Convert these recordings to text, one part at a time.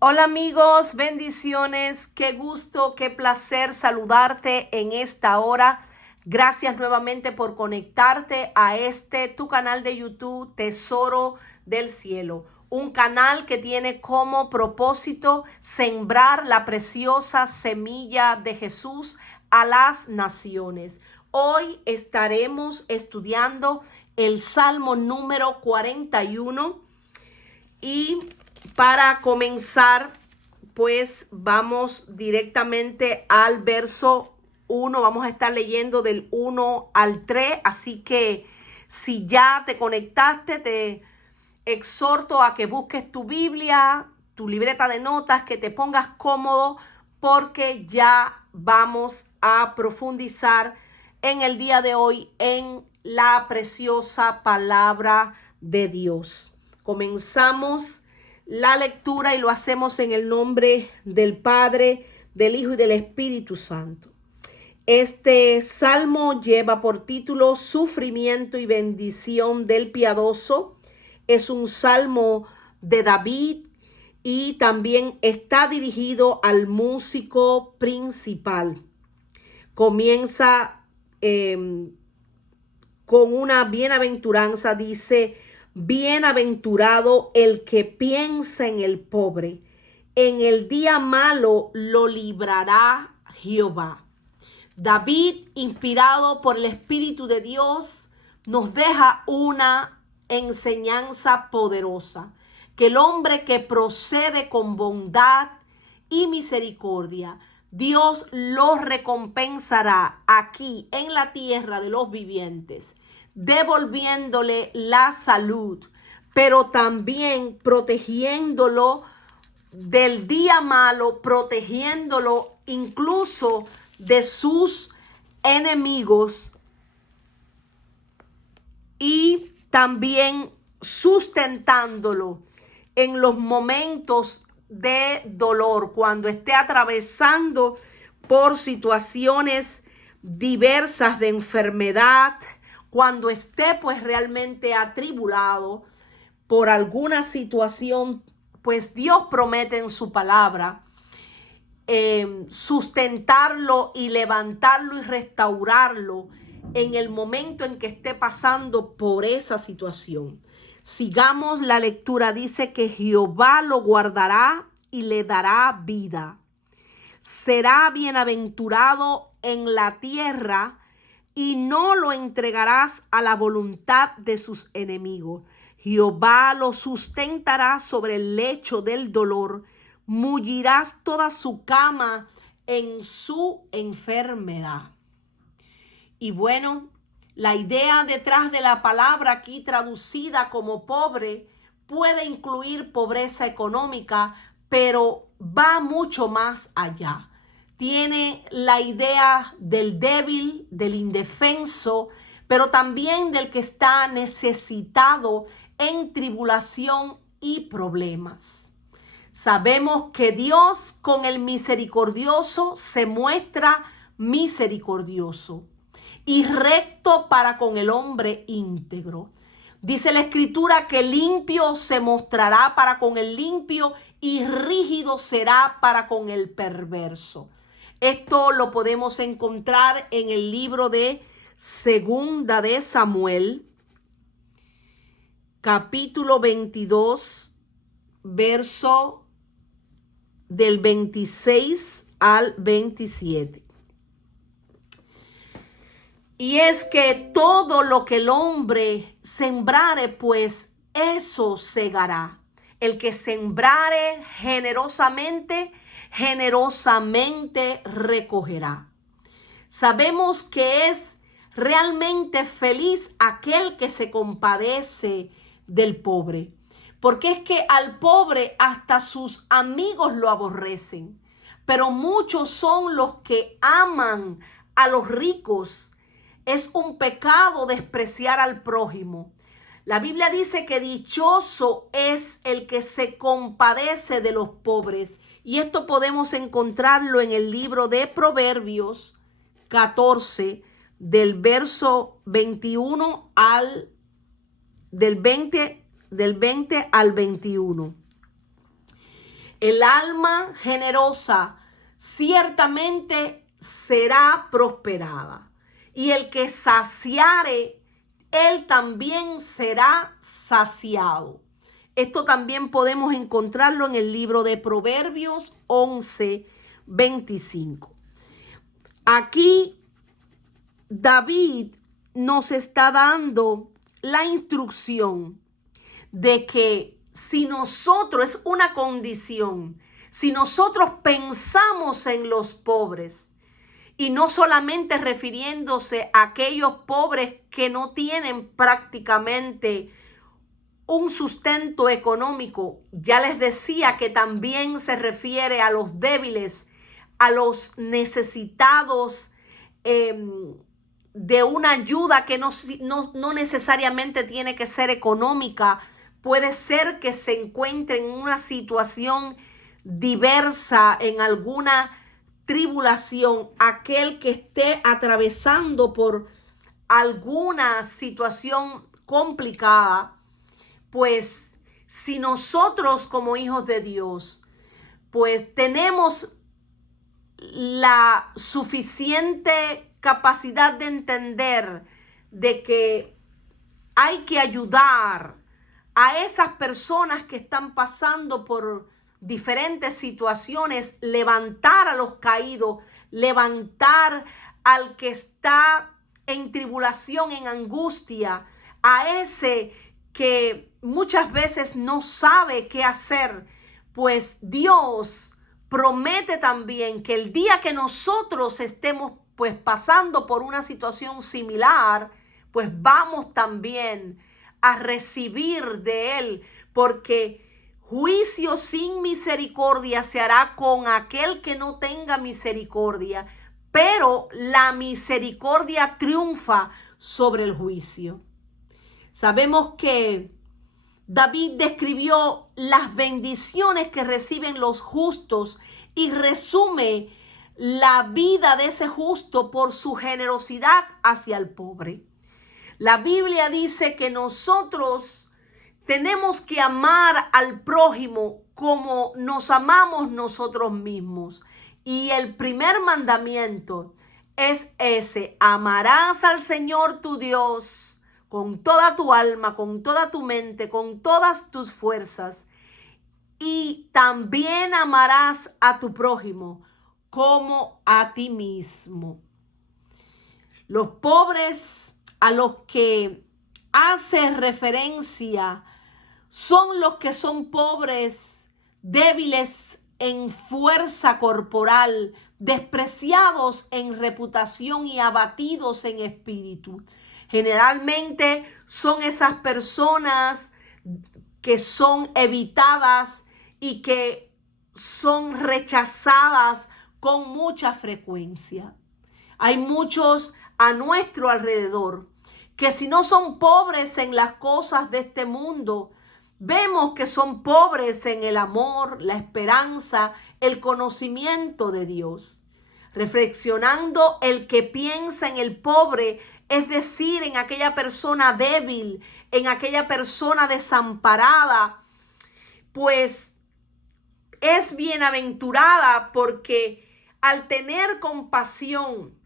Hola amigos, bendiciones, qué gusto, qué placer saludarte en esta hora. Gracias nuevamente por conectarte a tu canal de YouTube, Tesoro del Cielo. Un canal que tiene como propósito sembrar la preciosa semilla de Jesús a las naciones. Hoy estaremos estudiando el Salmo número 41 y para comenzar, pues vamos directamente al verso 1. Vamos a estar leyendo del 1 al 3. Así que si ya te conectaste, te exhorto a que busques tu Biblia, tu libreta de notas, que te pongas cómodo porque ya vamos a profundizar en el día de hoy en la preciosa palabra de Dios. Comenzamos la lectura y lo hacemos en el nombre del Padre, del Hijo y del Espíritu Santo. Este salmo lleva por título Sufrimiento y bendición del piadoso. Es un salmo de David y también está dirigido al músico principal. Comienza con una bienaventuranza, dice: bienaventurado el que piensa en el pobre, en el día malo lo librará Jehová. David, inspirado por el Espíritu de Dios, nos deja una enseñanza poderosa, que el hombre que procede con bondad y misericordia, Dios lo recompensará aquí en la tierra de los vivientes, devolviéndole la salud, pero también protegiéndolo del día malo, protegiéndolo incluso de sus enemigos y también sustentándolo en los momentos de dolor, cuando esté atravesando por situaciones diversas de enfermedad, cuando esté pues realmente atribulado por alguna situación. Pues Dios promete en su palabra sustentarlo y levantarlo y restaurarlo en el momento en que esté pasando por esa situación. Sigamos la lectura. Dice que Jehová lo guardará y le dará vida. Será bienaventurado en la tierra y no lo entregarás a la voluntad de sus enemigos. Jehová lo sustentará sobre el lecho del dolor. Mullirás toda su cama en su enfermedad. Y bueno, la idea detrás de la palabra aquí traducida como pobre puede incluir pobreza económica, pero va mucho más allá. Tiene la idea del débil, del indefenso, pero también del que está necesitado en tribulación y problemas. Sabemos que Dios con el misericordioso se muestra misericordioso y recto para con el hombre íntegro. Dice la Escritura que limpio se mostrará para con el limpio y rígido será para con el perverso. Esto lo podemos encontrar en el libro de Segunda de Samuel, capítulo 22, verso del 26 al 27. Y es que todo lo que el hombre sembrare, pues eso segará. El que sembrare generosamente, generosamente recogerá. Sabemos que es realmente feliz aquel que se compadece del pobre, porque es que al pobre hasta sus amigos lo aborrecen, pero muchos son los que aman a los ricos. Es un pecado despreciar al prójimo. La Biblia dice que dichoso es el que se compadece de los pobres. Y esto podemos encontrarlo en el libro de Proverbios 14, del verso 21 del 20 al 21. El alma generosa ciertamente será prosperada, y el que saciare, él también será saciado. Esto también podemos encontrarlo en el libro de Proverbios 11:25. Aquí David nos está dando la instrucción de que si nosotros, es una condición, si nosotros pensamos en los pobres, y no solamente refiriéndose a aquellos pobres que no tienen prácticamente un sustento económico, ya les decía que también se refiere a los débiles, a los necesitados de una ayuda que no necesariamente tiene que ser económica. Puede ser que se encuentre en una situación diversa, en alguna tribulación, aquel que esté atravesando por alguna situación complicada. Pues si nosotros como hijos de Dios, pues tenemos la suficiente capacidad de entender de que hay que ayudar a esas personas que están pasando por diferentes situaciones, levantar a los caídos, levantar al que está en tribulación, en angustia, a ese que muchas veces no sabe qué hacer, pues Dios promete también que el día que nosotros estemos pues pasando por una situación similar, pues vamos también a recibir de Él, porque juicio sin misericordia se hará con aquel que no tenga misericordia, pero la misericordia triunfa sobre el juicio. Sabemos que David describió las bendiciones que reciben los justos y resume la vida de ese justo por su generosidad hacia el pobre. La Biblia dice que nosotros tenemos que amar al prójimo como nos amamos nosotros mismos. Y el primer mandamiento es ese: amarás al Señor tu Dios con toda tu alma, con toda tu mente, con todas tus fuerzas. Y también amarás a tu prójimo como a ti mismo. Los pobres a los que hace referencia son los que son pobres, débiles en fuerza corporal, despreciados en reputación y abatidos en espíritu. Generalmente son esas personas que son evitadas y que son rechazadas con mucha frecuencia. Hay muchos a nuestro alrededor que si no son pobres en las cosas de este mundo, vemos que son pobres en el amor, la esperanza, el conocimiento de Dios. Reflexionando, el que piensa en el pobre, es decir, en aquella persona débil, en aquella persona desamparada, pues es bienaventurada, porque al tener compasión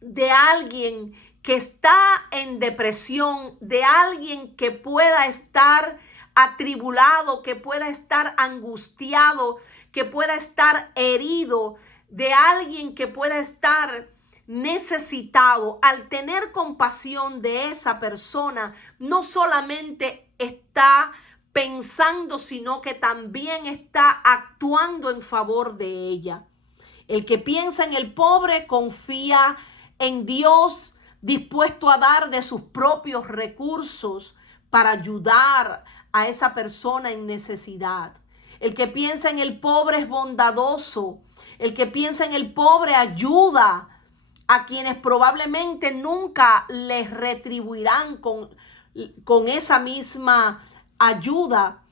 de alguien que está en depresión, de alguien que pueda estar atribulado, que pueda estar angustiado, que pueda estar herido, de alguien que pueda estar necesitado, al tener compasión de esa persona, no solamente está pensando, sino que también está actuando en favor de ella. El que piensa en el pobre confía en Dios, dispuesto a dar de sus propios recursos para ayudar a esa persona en necesidad. El que piensa en el pobre es bondadoso. El que piensa en el pobre ayuda a quienes probablemente nunca les retribuirán con esa misma ayuda.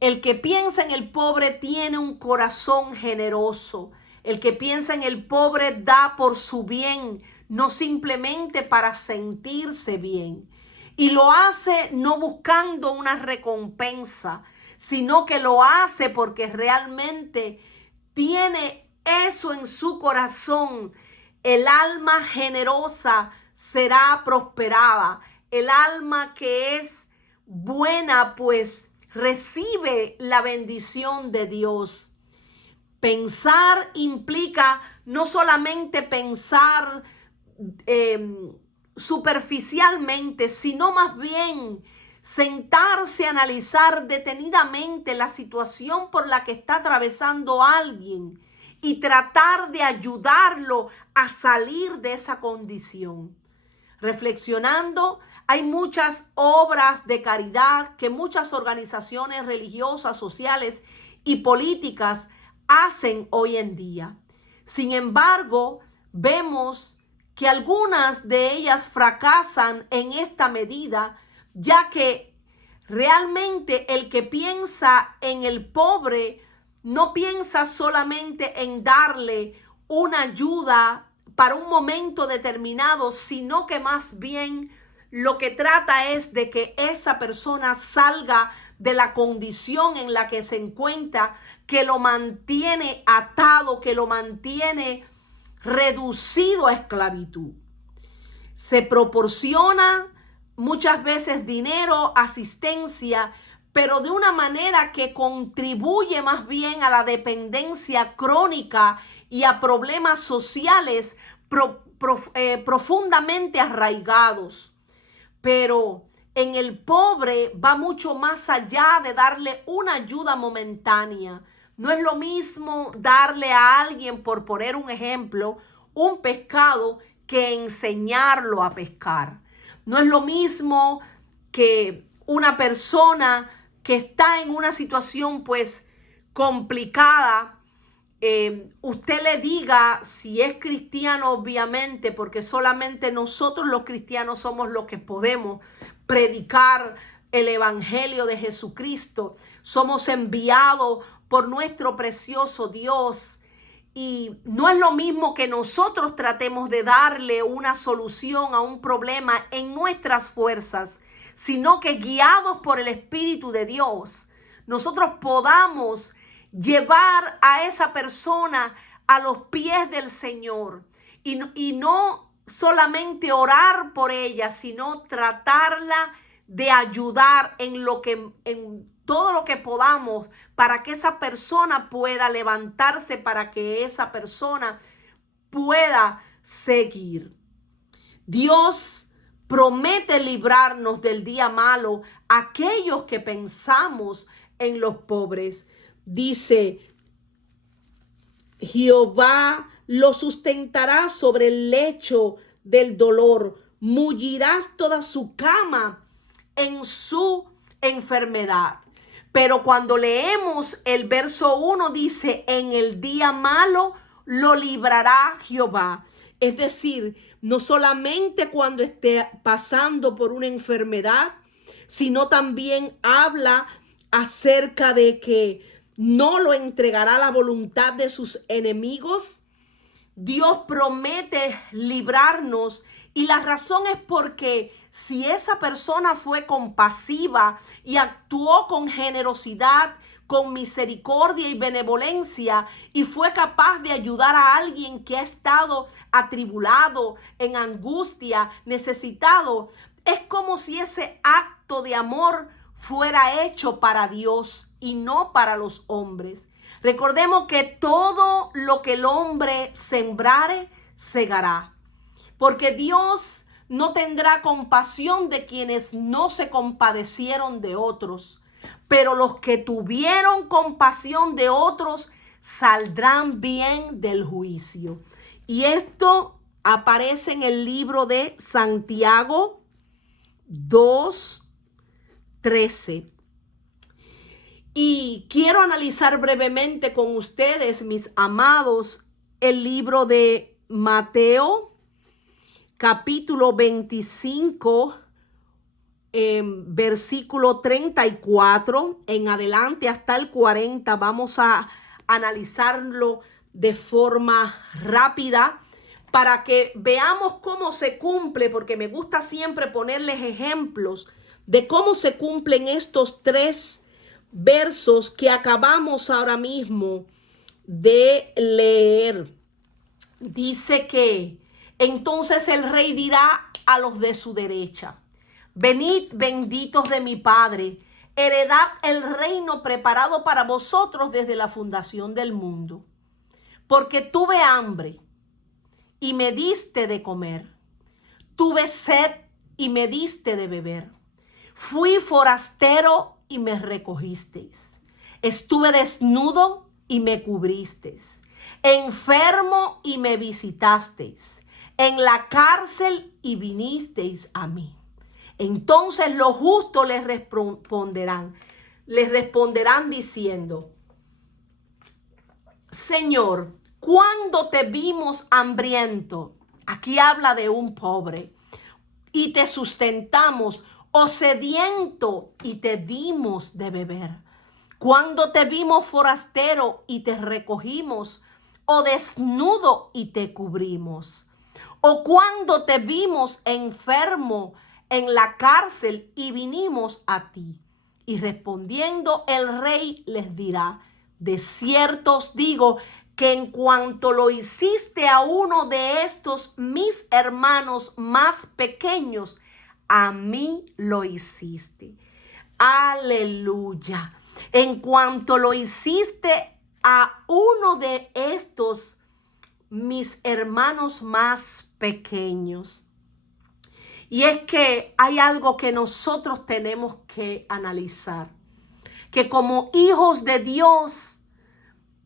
El que piensa en el pobre tiene un corazón generoso. El que piensa en el pobre da por su bien, no simplemente para sentirse bien. Y lo hace no buscando una recompensa, sino que lo hace porque realmente tiene eso en su corazón. El alma generosa será prosperada. El alma que es buena, pues recibe la bendición de Dios. Pensar implica no solamente pensar superficialmente, sino más bien sentarse a analizar detenidamente la situación por la que está atravesando alguien y tratar de ayudarlo a salir de esa condición. Reflexionando, hay muchas obras de caridad que muchas organizaciones religiosas, sociales y políticas hacen hoy en día. Sin embargo, vemos que algunas de ellas fracasan en esta medida, ya que realmente el que piensa en el pobre no piensa solamente en darle una ayuda para un momento determinado, sino que más bien lo que trata es de que esa persona salga de la condición en la que se encuentra, que lo mantiene atado, que lo mantiene reducido a esclavitud. Se proporciona muchas veces dinero, asistencia, pero de una manera que contribuye más bien a la dependencia crónica y a problemas sociales profundamente arraigados. Pero en el pobre va mucho más allá de darle una ayuda momentánea. No es lo mismo darle a alguien, por poner un ejemplo, un pescado que enseñarlo a pescar. No es lo mismo que una persona que está en una situación pues complicada, usted le diga, si es cristiano obviamente, porque solamente nosotros los cristianos somos los que podemos predicar el evangelio de Jesucristo. Somos enviados por nuestro precioso Dios. Y no es lo mismo que nosotros tratemos de darle una solución a un problema en nuestras fuerzas, sino que guiados por el Espíritu de Dios, nosotros podamos llevar a esa persona a los pies del Señor y no solamente orar por ella, sino tratarla de ayudar en todo lo que podamos para que esa persona pueda levantarse, para que esa persona pueda seguir. Dios promete librarnos del día malo aquellos que pensamos en los pobres. Dice, Jehová lo sustentará sobre el lecho del dolor, mullirás toda su cama en su enfermedad. Pero cuando leemos el verso 1 dice, en el día malo lo librará Jehová. Es decir, no solamente cuando esté pasando por una enfermedad, sino también habla acerca de que no lo entregará a la voluntad de sus enemigos. Dios promete librarnos y la razón es porque si esa persona fue compasiva y actuó con generosidad, con misericordia y benevolencia y fue capaz de ayudar a alguien que ha estado atribulado, en angustia, necesitado, es como si ese acto de amor fuera hecho para Dios y no para los hombres. Recordemos que todo lo que el hombre sembrare, segará. Porque Dios no tendrá compasión de quienes no se compadecieron de otros. Pero los que tuvieron compasión de otros saldrán bien del juicio. Y esto aparece en el libro de Santiago 2:13. Y quiero analizar brevemente con ustedes, mis amados, el libro de Mateo, capítulo 25, versículo 34 en adelante hasta el 40. Vamos a analizarlo de forma rápida para que veamos cómo se cumple, porque me gusta siempre ponerles ejemplos de cómo se cumplen estos tres versos que acabamos ahora mismo de leer. Dice que entonces el rey dirá a los de su derecha: venid, benditos de mi Padre, heredad el reino preparado para vosotros desde la fundación del mundo. Porque tuve hambre y me diste de comer, tuve sed y me diste de beber, fui forastero y me recogisteis, estuve desnudo y me cubristeis, enfermo y me visitasteis, en la cárcel y vinisteis a mí. Entonces los justos les responderán diciendo: Señor, ¿cuándo te vimos hambriento? Aquí habla de un pobre. Y te sustentamos, o sediento, y te dimos de beber. Cuando te vimos forastero y te recogimos, o desnudo y te cubrimos. O cuando te vimos enfermo en la cárcel y vinimos a ti. Y respondiendo el rey les dirá: de cierto os digo que en cuanto lo hiciste a uno de estos mis hermanos más pequeños, a mí lo hiciste. Aleluya. En cuanto lo hiciste a uno de estos mis hermanos más pequeños. Y es que hay algo que nosotros tenemos que analizar. Que como hijos de Dios,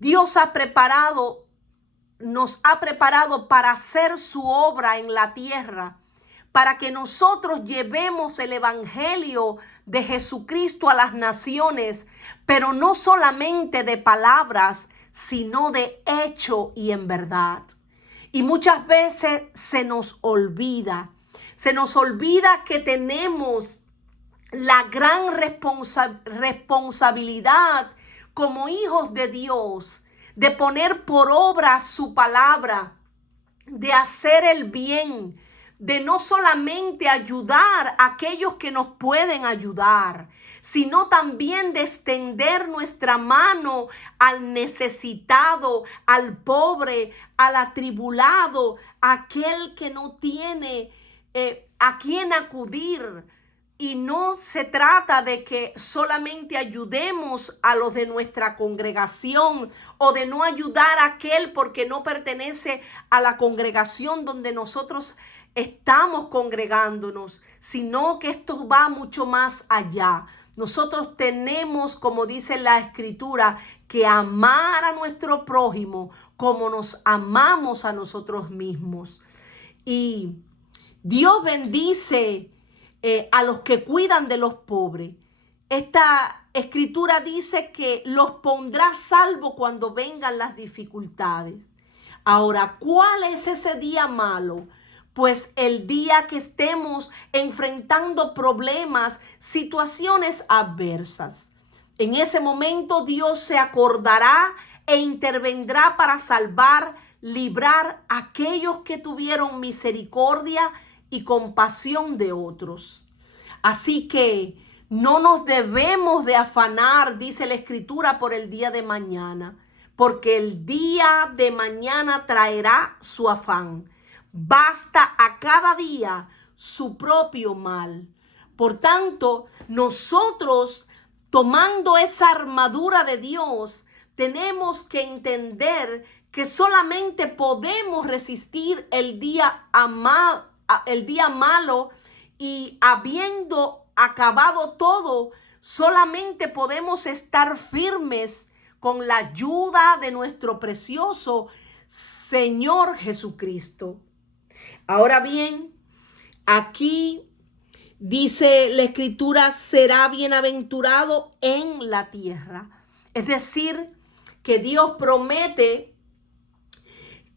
Dios nos ha preparado para hacer su obra en la tierra, para que nosotros llevemos el evangelio de Jesucristo a las naciones, pero no solamente de palabras, sino de hecho y en verdad. Y muchas veces se nos olvida que tenemos la gran responsabilidad como hijos de Dios de poner por obra su palabra, de hacer el bien, de no solamente ayudar a aquellos que nos pueden ayudar, sino también de extender nuestra mano al necesitado, al pobre, al atribulado, aquel que no tiene a quién acudir. Y no se trata de que solamente ayudemos a los de nuestra congregación o de no ayudar a aquel porque no pertenece a la congregación donde nosotros estamos congregándonos, sino que esto va mucho más allá. Nosotros tenemos, como dice la Escritura, que amar a nuestro prójimo como nos amamos a nosotros mismos. Y Dios bendice a los que cuidan de los pobres. Esta Escritura dice que los pondrá a salvo cuando vengan las dificultades. Ahora, ¿cuál es ese día malo? Pues el día que estemos enfrentando problemas, situaciones adversas. En ese momento Dios se acordará e intervendrá para salvar, librar a aquellos que tuvieron misericordia y compasión de otros. Así que no nos debemos de afanar, dice la Escritura, por el día de mañana, porque el día de mañana traerá su afán. Basta a cada día su propio mal. Por tanto, nosotros, tomando esa armadura de Dios, tenemos que entender que solamente podemos resistir el día malo, y habiendo acabado todo, solamente podemos estar firmes con la ayuda de nuestro precioso Señor Jesucristo. Ahora bien, aquí dice la Escritura: será bienaventurado en la tierra. Es decir, que Dios promete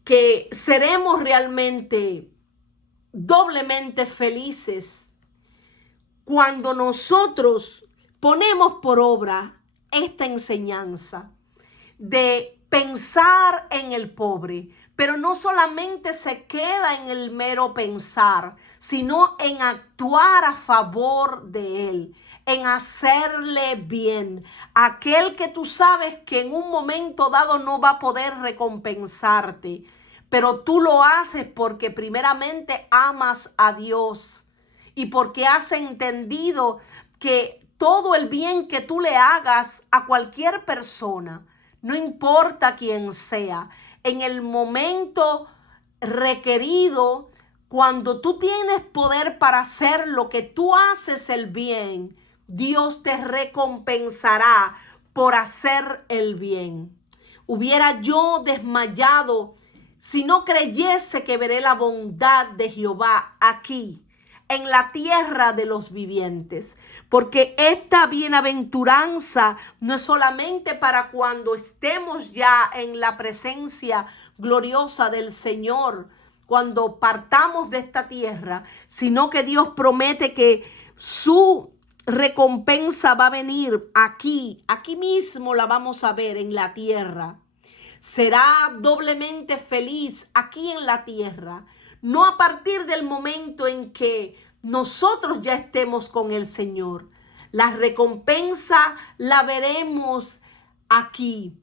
que seremos realmente doblemente felices cuando nosotros ponemos por obra esta enseñanza. de pensar en el pobre, pero no solamente se queda en el mero pensar, sino en actuar a favor de él, en hacerle bien. Aquel que tú sabes que en un momento dado no va a poder recompensarte, pero tú lo haces porque primeramente amas a Dios y porque has entendido que todo el bien que tú le hagas a cualquier persona, no importa quién sea, en el momento requerido, cuando tú tienes poder para hacer lo que tú haces el bien, Dios te recompensará por hacer el bien. Hubiera yo desmayado si no creyese que veré la bondad de Jehová aquí, en la tierra de los vivientes. Porque esta bienaventuranza no es solamente para cuando estemos ya en la presencia gloriosa del Señor, cuando partamos de esta tierra, sino que Dios promete que su recompensa va a venir aquí mismo la vamos a ver en la tierra. Será doblemente feliz aquí en la tierra, no a partir del momento en que nosotros ya estemos con el Señor. La recompensa la veremos aquí.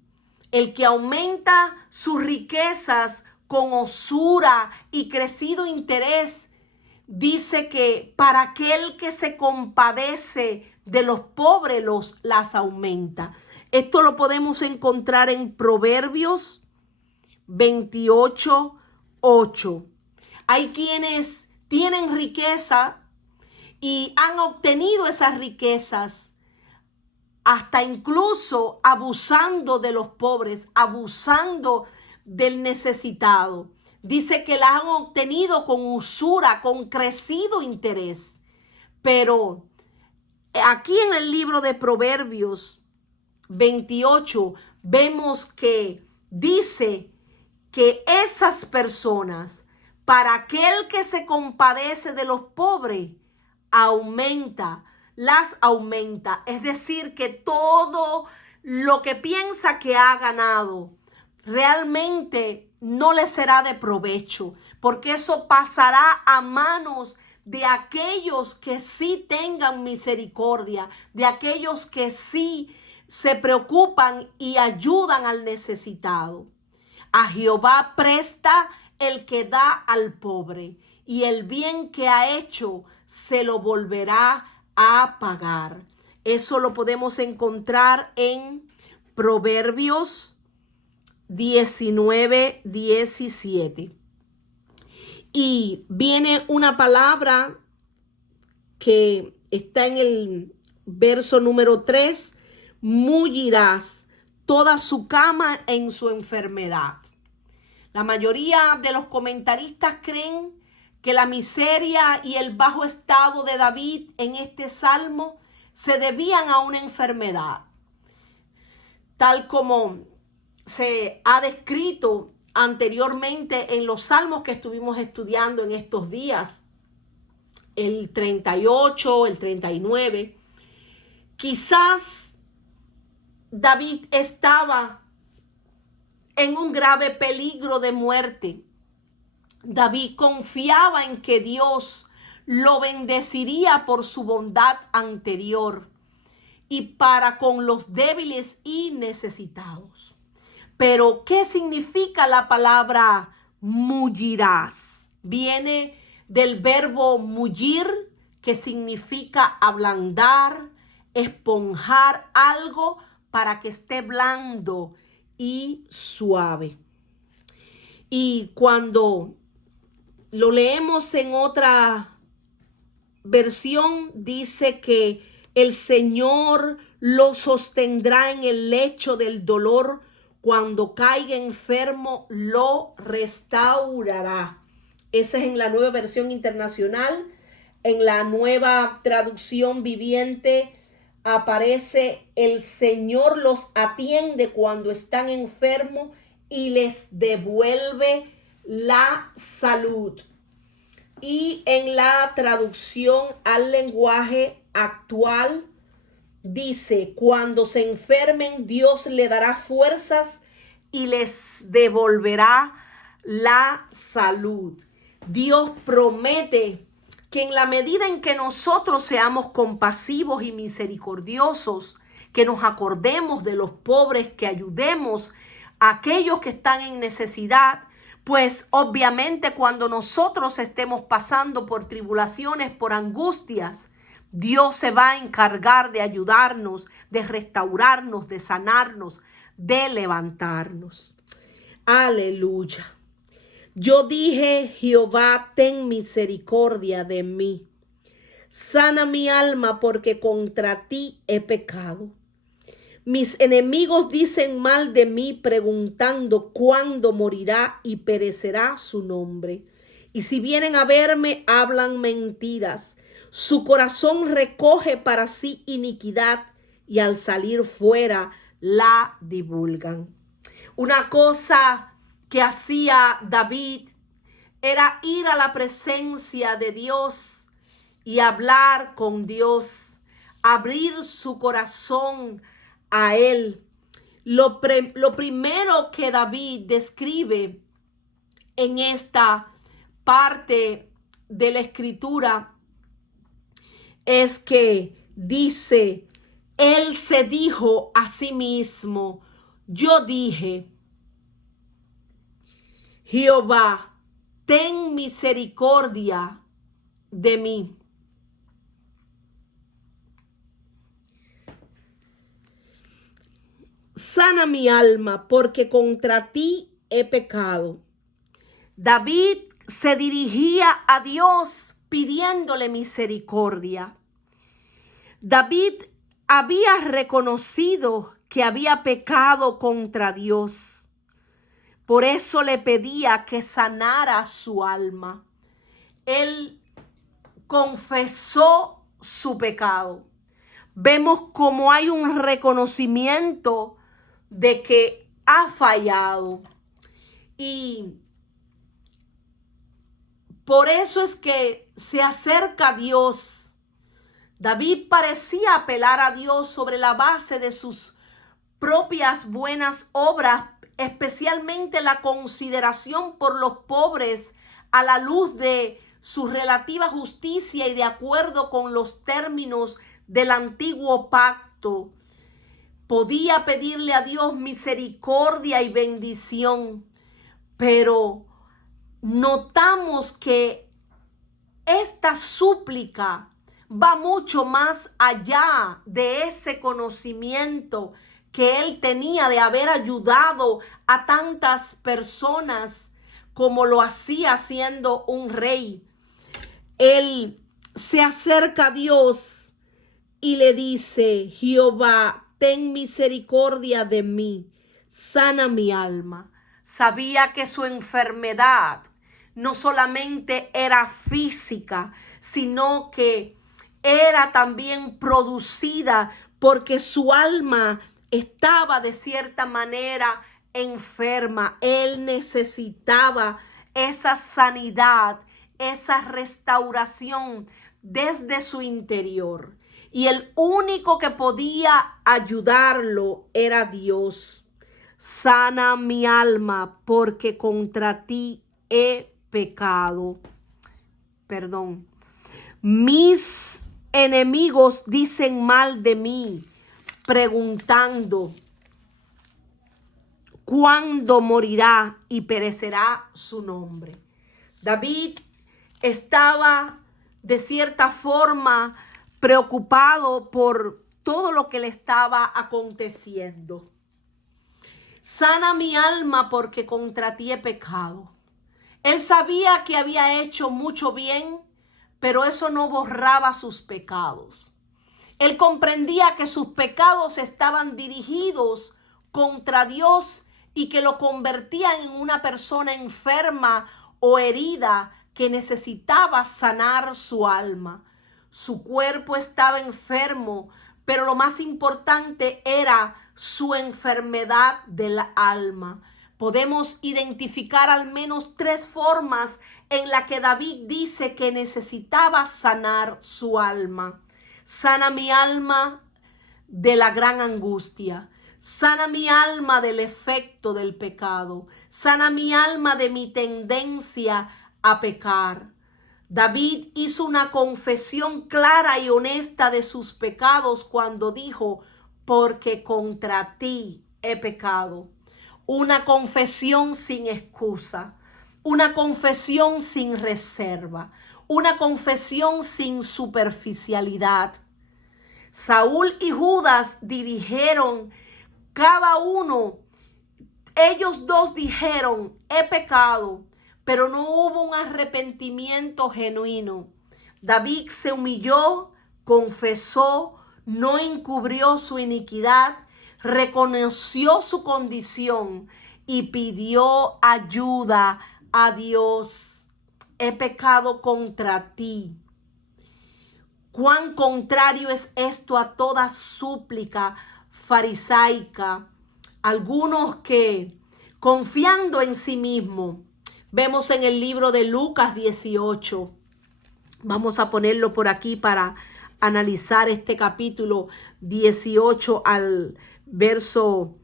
El que aumenta sus riquezas con usura y crecido interés, dice que para aquel que se compadece de los pobres las aumenta. Esto lo podemos encontrar en Proverbios 28:8. Hay quienes tienen riqueza y han obtenido esas riquezas hasta incluso abusando de los pobres, abusando del necesitado. Dice que las han obtenido con usura, con crecido interés. Pero aquí en el libro de Proverbios 28 vemos que dice que esas personas, para aquel que se compadece de los pobres, las aumenta. Es decir, que todo lo que piensa que ha ganado realmente no le será de provecho, porque eso pasará a manos de aquellos que sí tengan misericordia, de aquellos que sí se preocupan y ayudan al necesitado. A Jehová presta el que da al pobre, y el bien que ha hecho se lo volverá a pagar. Eso lo podemos encontrar en Proverbios 19:17. Y viene una palabra que está en el verso número 3. Mullirás toda su cama en su enfermedad. La mayoría de los comentaristas creen que la miseria y el bajo estado de David en este salmo se debían a una enfermedad, tal como se ha descrito anteriormente en los salmos que estuvimos estudiando en estos días, el 38, el 39. Quizás David estaba en un grave peligro de muerte. David confiaba en que Dios lo bendeciría por su bondad anterior y para con los débiles y necesitados. Pero, ¿qué significa la palabra mullirás? Viene del verbo mullir, que significa ablandar, esponjar algo para que esté blando y suave. Y cuando lo leemos en otra versión, dice que el Señor lo sostendrá en el lecho del dolor. Cuando caiga enfermo, lo restaurará. Esa es en la Nueva Versión Internacional. En la Nueva Traducción Viviente aparece: el Señor los atiende cuando están enfermos y les devuelve la salud. Y en la traducción al lenguaje actual dice, cuando se enfermen, Dios le dará fuerzas y les devolverá la salud. Dios promete que en la medida en que nosotros seamos compasivos y misericordiosos, que nos acordemos de los pobres, que ayudemos a aquellos que están en necesidad, pues obviamente cuando nosotros estemos pasando por tribulaciones, por angustias, Dios se va a encargar de ayudarnos, de restaurarnos, de sanarnos, de levantarnos. Aleluya. Yo dije, Jehová, ten misericordia de mí. Sana mi alma porque contra ti he pecado. Mis enemigos dicen mal de mí, preguntando cuándo morirá y perecerá su nombre. Y si vienen a verme, hablan mentiras. Su corazón recoge para sí iniquidad y al salir fuera la divulgan. Una cosa que hacía David era ir a la presencia de Dios y hablar con Dios, abrir su corazón a Él. Lo primero que David describe en esta parte de la escritura es que dice, él se dijo a sí mismo, yo dije, Jehová, ten misericordia de mí. Sana mi alma, porque contra ti he pecado. David se dirigía a Dios pidiéndole misericordia. David había reconocido que había pecado contra Dios. Por eso le pedía que sanara su alma. Él confesó su pecado. Vemos como hay un reconocimiento de que ha fallado. Y por eso es que se acerca a Dios. David parecía apelar a Dios sobre la base de sus propias buenas obras, especialmente la consideración por los pobres a la luz de su relativa justicia y de acuerdo con los términos del antiguo pacto. Podía pedirle a Dios misericordia y bendición, pero notamos que esta súplica va mucho más allá de ese conocimiento que él tenía de haber ayudado a tantas personas como lo hacía siendo un rey. Él se acerca a Dios y le dice, Jehová, ten misericordia de mí, sana mi alma. Sabía que su enfermedad no solamente era física, sino que era también producida porque su alma estaba de cierta manera enferma. Él necesitaba esa sanidad, esa restauración desde su interior. Y el único que podía ayudarlo era Dios. Sana mi alma porque contra ti he pecado. Perdón. Mis enemigos dicen mal de mí, preguntando, ¿cuándo morirá y perecerá su nombre? David estaba de cierta forma preocupado por todo lo que le estaba aconteciendo. Sana mi alma porque contra ti he pecado. Él sabía que había hecho mucho bien, pero eso no borraba sus pecados. Él comprendía que sus pecados estaban dirigidos contra Dios y que lo convertían en una persona enferma o herida que necesitaba sanar su alma. Su cuerpo estaba enfermo, pero lo más importante era su enfermedad del alma. Podemos identificar al menos 3 formas en las que David dice que necesitaba sanar su alma. Sana mi alma, de la gran angustia. Sana mi alma del efecto del pecado. Sana mi alma de mi tendencia a pecar. David hizo una confesión clara y honesta de sus pecados cuando dijo, porque contra ti he pecado. Una confesión sin excusa, una confesión sin reserva, una confesión sin superficialidad. Saúl y Judas dirigieron cada uno, ellos dos dijeron, he pecado, pero no hubo un arrepentimiento genuino. David se humilló, confesó, no encubrió su iniquidad, reconoció su condición y pidió ayuda a Dios. He pecado contra ti. Cuán contrario es esto a toda súplica farisaica. Algunos que, confiando en sí mismo, vemos en el libro de Lucas 18. Vamos a ponerlo por aquí para analizar este capítulo 18 al verso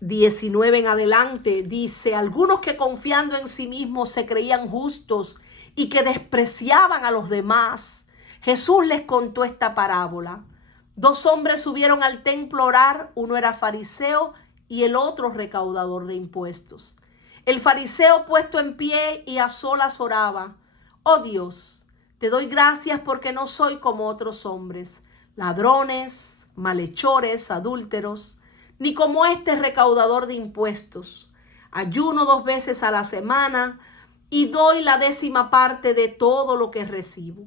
19 en adelante. Dice, algunos que confiando en sí mismos se creían justos y que despreciaban a los demás. Jesús les contó esta parábola. 2 hombres subieron al templo a orar, uno era fariseo y el otro recaudador de impuestos. El fariseo puesto en pie y a solas oraba, oh Dios, te doy gracias porque no soy como otros hombres, ladrones, malhechores, adúlteros, ni como este recaudador de impuestos. Ayuno 2 veces a la semana y doy la 10ª parte de todo lo que recibo.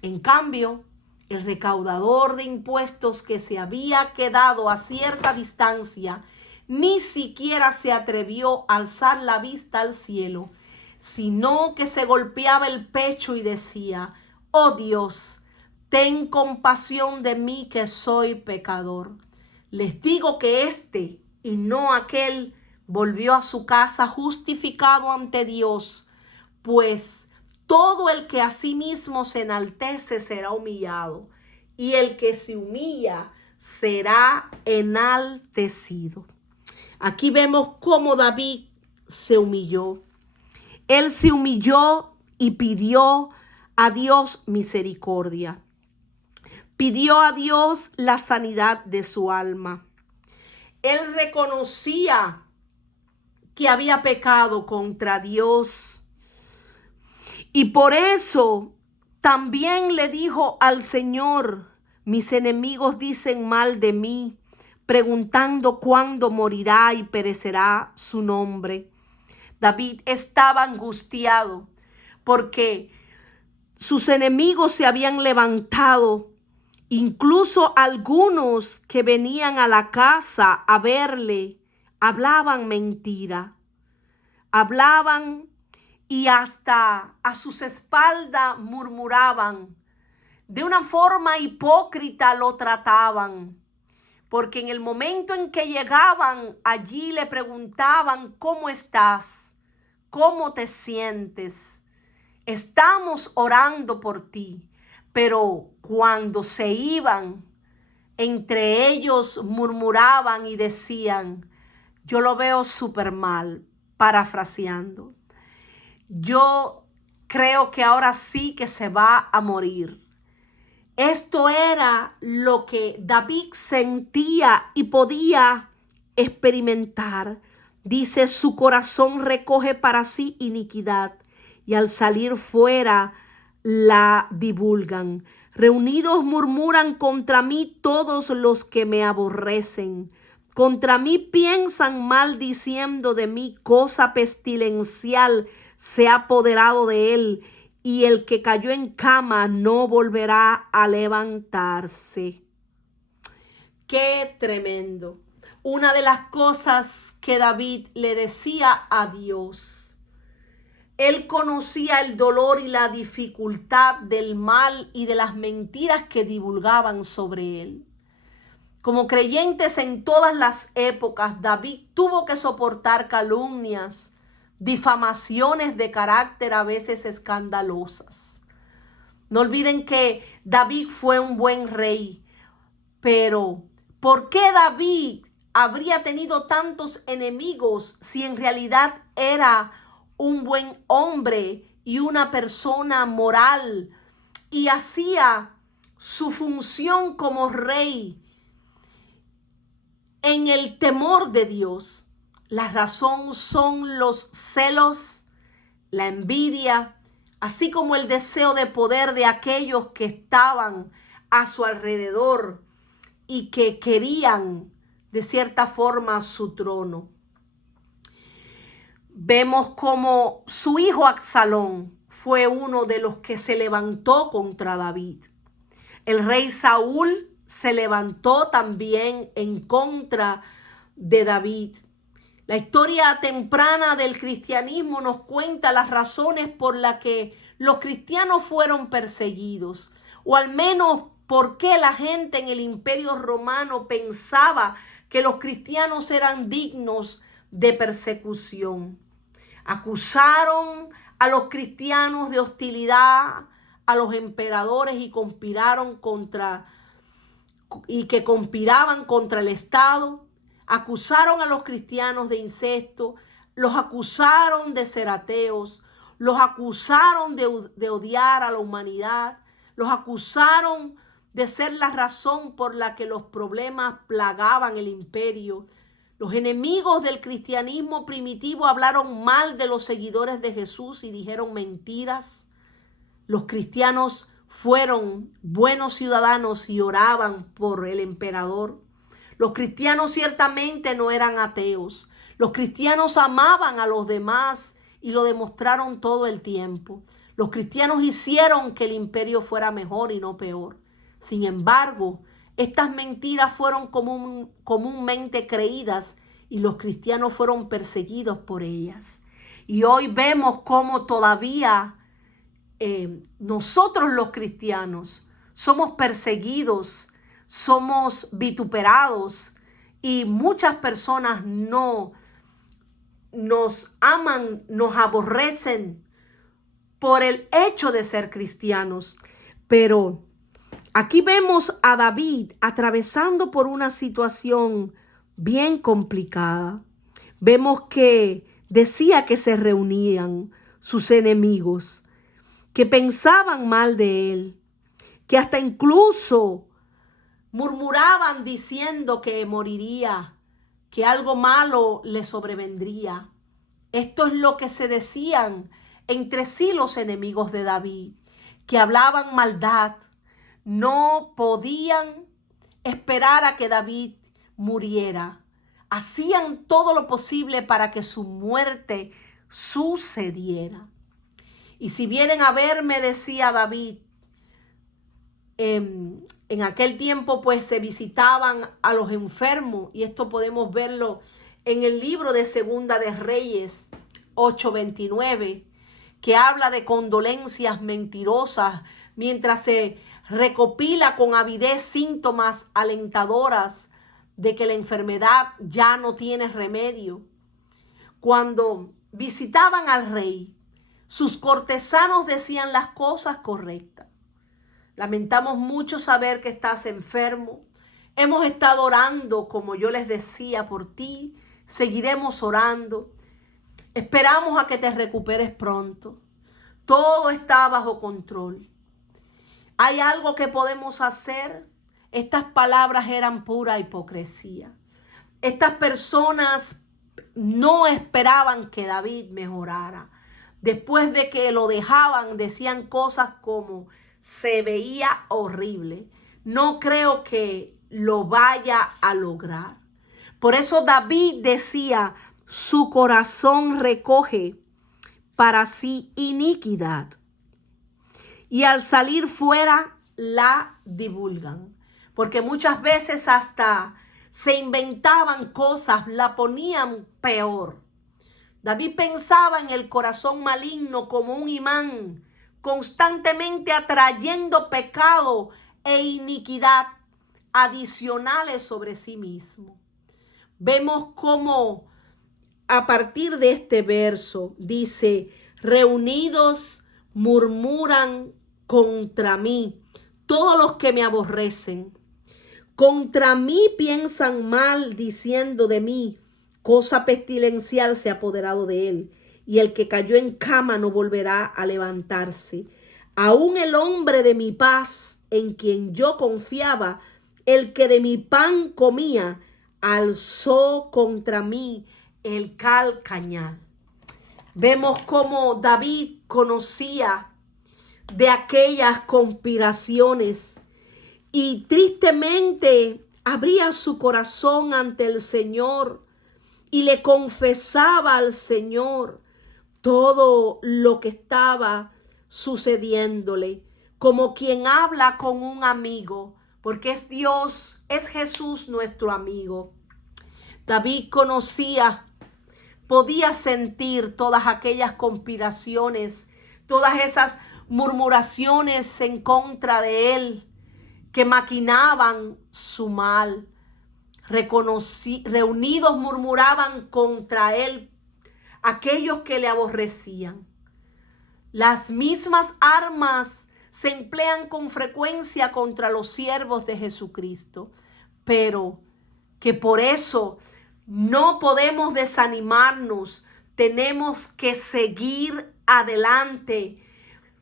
En cambio, el recaudador de impuestos que se había quedado a cierta distancia, ni siquiera se atrevió a alzar la vista al cielo, sino que se golpeaba el pecho y decía, oh Dios, ten compasión de mí que soy pecador. Les digo que este y no aquel volvió a su casa justificado ante Dios, pues todo el que a sí mismo se enaltece será humillado, y el que se humilla será enaltecido. Aquí vemos cómo David se humilló. Él se humilló y pidió a Dios misericordia. Pidió a Dios la sanidad de su alma. Él reconocía que había pecado contra Dios. Y por eso también le dijo al Señor, mis enemigos dicen mal de mí, preguntando cuándo morirá y perecerá su nombre. David estaba angustiado porque sus enemigos se habían levantado. Incluso algunos que venían a la casa a verle hablaban mentira. Hablaban y hasta a sus espaldas murmuraban. De una forma hipócrita lo trataban. Porque en el momento en que llegaban allí le preguntaban, ¿cómo estás? ¿Cómo te sientes? Estamos orando por ti. Pero cuando se iban, entre ellos murmuraban y decían, yo lo veo súper mal, parafraseando. Yo creo que ahora sí que se va a morir. Esto era lo que David sentía y podía experimentar. Dice, su corazón recoge para sí iniquidad y al salir fuera la divulgan. Reunidos murmuran contra mí todos los que me aborrecen. Contra mí piensan mal diciendo de mí, cosa pestilencial se ha apoderado de él. Y el que cayó en cama no volverá a levantarse. ¡Qué tremendo! Una de las cosas que David le decía a Dios, él conocía el dolor y la dificultad del mal y de las mentiras que divulgaban sobre él. Como creyentes en todas las épocas, David tuvo que soportar calumnias, difamaciones de carácter a veces escandalosas. No olviden que David fue un buen rey, pero ¿Por qué David habría tenido tantos enemigos si en realidad era un buen hombre y una persona moral y hacía su función como rey en el temor de Dios? La razón son los celos, la envidia, así como el deseo de poder de aquellos que estaban a su alrededor y que querían de cierta forma su trono. Vemos como su hijo Absalón fue uno de los que se levantó contra David. El rey Saúl se levantó también en contra de David. La historia temprana del cristianismo nos cuenta las razones por las que los cristianos fueron perseguidos, o al menos por qué la gente en el Imperio Romano pensaba que los cristianos eran dignos de persecución. Acusaron a los cristianos de hostilidad a los emperadores y conspiraban contra el Estado. Acusaron a los cristianos de incesto, los acusaron de ser ateos, los acusaron de odiar a la humanidad, los acusaron de ser la razón por la que los problemas plagaban el imperio. Los enemigos del cristianismo primitivo hablaron mal de los seguidores de Jesús y dijeron mentiras. Los cristianos fueron buenos ciudadanos y oraban por el emperador. Los cristianos ciertamente no eran ateos. Los cristianos amaban a los demás y lo demostraron todo el tiempo. Los cristianos hicieron que el imperio fuera mejor y no peor. Sin embargo, estas mentiras fueron comúnmente creídas y los cristianos fueron perseguidos por ellas. Y hoy vemos cómo todavía nosotros los cristianos somos perseguidos, somos vituperados y muchas personas no nos aman, nos aborrecen por el hecho de ser cristianos. Pero aquí vemos a David atravesando por una situación bien complicada. Vemos que decía que se reunían sus enemigos, que pensaban mal de él, que hasta incluso murmuraban diciendo que moriría, que algo malo le sobrevendría. Esto es lo que se decían entre sí los enemigos de David, que hablaban maldad. No podían esperar a que David muriera. Hacían todo lo posible para que su muerte sucediera. Y si vienen a verme, decía David, en aquel tiempo pues se visitaban a los enfermos, y esto podemos verlo en el libro de Segunda de Reyes 8:29, que habla de condolencias mentirosas mientras se recopila con avidez síntomas alentadoras de que la enfermedad ya no tiene remedio. Cuando visitaban al rey, sus cortesanos decían las cosas correctas. Lamentamos mucho saber que estás enfermo. Hemos estado orando, como yo les decía, por ti. Seguiremos orando. Esperamos a que te recuperes pronto. Todo está bajo control. ¿Hay algo que podemos hacer? Estas palabras eran pura hipocresía. Estas personas no esperaban que David mejorara. Después de que lo dejaban, decían cosas como: se veía horrible. No creo que lo vaya a lograr. Por eso David decía: su corazón recoge para sí iniquidad, y al salir fuera la divulgan. Porque muchas veces hasta se inventaban cosas, la ponían peor. David pensaba en el corazón maligno como un imán, constantemente atrayendo pecado e iniquidad adicionales sobre sí mismo. Vemos cómo a partir de este verso dice: reunidos murmuran contra mí todos los que me aborrecen. Contra mí piensan mal, diciendo de mí, cosa pestilencial se ha apoderado de él, y el que cayó en cama no volverá a levantarse. Aún el hombre de mi paz, en quien yo confiaba, el que de mi pan comía, alzó contra mí el calcañal. Vemos cómo David conocía de aquellas conspiraciones y tristemente abría su corazón ante el Señor y le confesaba al Señor todo lo que estaba sucediéndole, como quien habla con un amigo, porque es Dios, es Jesús nuestro amigo. David conocía, podía sentir todas aquellas conspiraciones, todas esas murmuraciones en contra de él, que maquinaban su mal. Reunidos murmuraban contra él aquellos que le aborrecían. Las mismas armas se emplean con frecuencia contra los siervos de Jesucristo, pero que por eso no podemos desanimarnos, tenemos que seguir adelante,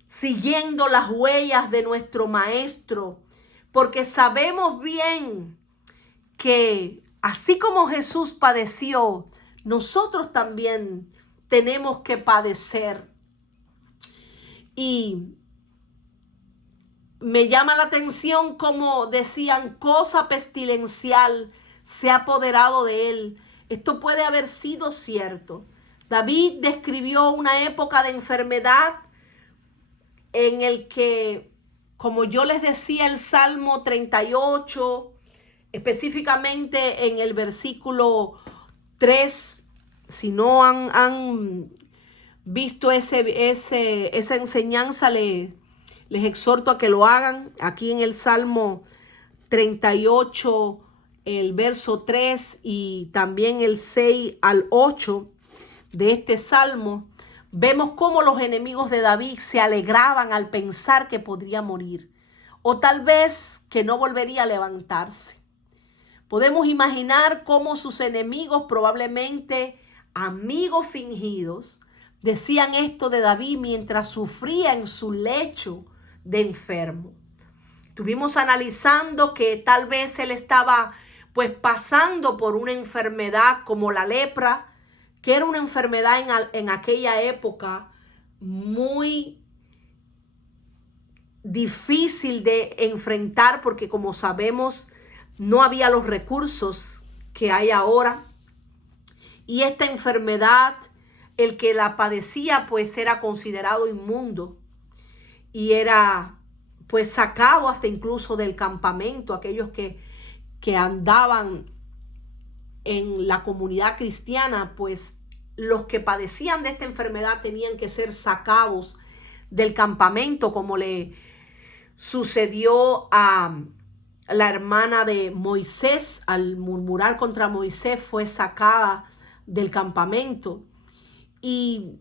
siguiendo las huellas de nuestro Maestro, porque sabemos bien que así como Jesús padeció, nosotros también tenemos que padecer. Y me llama la atención como decían, cosa pestilencial se ha apoderado de él. Esto puede haber sido cierto. David describió una época de enfermedad en el que, como yo les decía, el Salmo 38, específicamente en el versículo 3, si no han visto esa enseñanza, les exhorto a que lo hagan. Aquí en el Salmo 38, el verso 3 y también el 6 al 8 de este Salmo, vemos cómo los enemigos de David se alegraban al pensar que podría morir o tal vez que no volvería a levantarse. Podemos imaginar cómo sus enemigos, probablemente amigos fingidos, decían esto de David mientras sufría en su lecho de enfermo. Estuvimos analizando que tal vez él estaba pues pasando por una enfermedad como la lepra, que era una enfermedad en aquella época muy difícil de enfrentar, porque como sabemos no había los recursos que hay ahora. Y esta enfermedad, el que la padecía pues era considerado inmundo y era pues sacado hasta incluso del campamento. Aquellos que andaban en la comunidad cristiana, pues los que padecían de esta enfermedad tenían que ser sacados del campamento, como le sucedió a la hermana de Moisés. Al murmurar contra Moisés fue sacada del campamento. Y